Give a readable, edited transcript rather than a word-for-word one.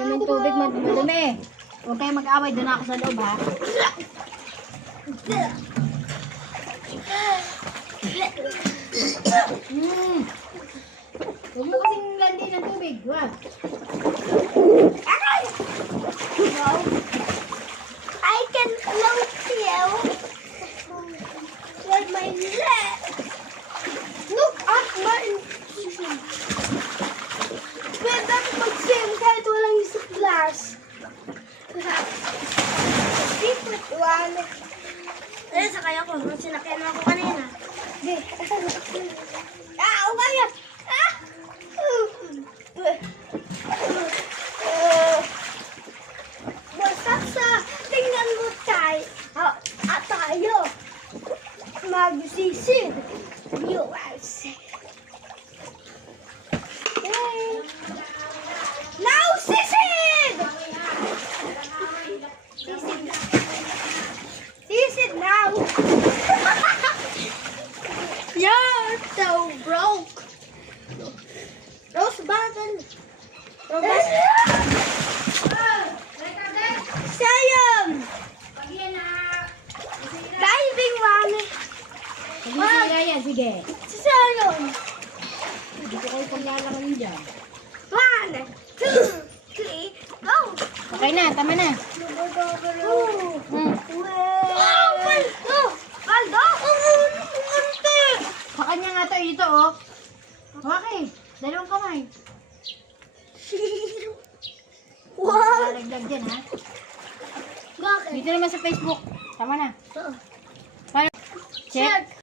Inumin tubig, madumi. Huwag kayo mag-away, doon ako sa loob, ha? Huwag mo kasing landi ng tubig, wag. I can float you with my leg. Look at my... Pwede ako mag-swim kahit walang isang glass. Secret one. Eh, sakay ako. Sinakyan mo ako kanina. Hindi. Umaya! Basta sa tingnan mo tayo. Tayo. Magsisid. Viewers. Now, sisid! Sisid now. You're so broke. Rose button. Sayang. Diving one. Sige, yan, sige. Sayang. Hindi ko kayo paglalangan dyan. 1, 2, 3, go. Okay na, tama na. Wow, Paldo! Paldo! Sa kanya nga to, ito, oh. Okay, dalawang kamay. Wow! Lalagdag dyan, ha? Bakit? Dito naman sa Facebook. Tama na. Check.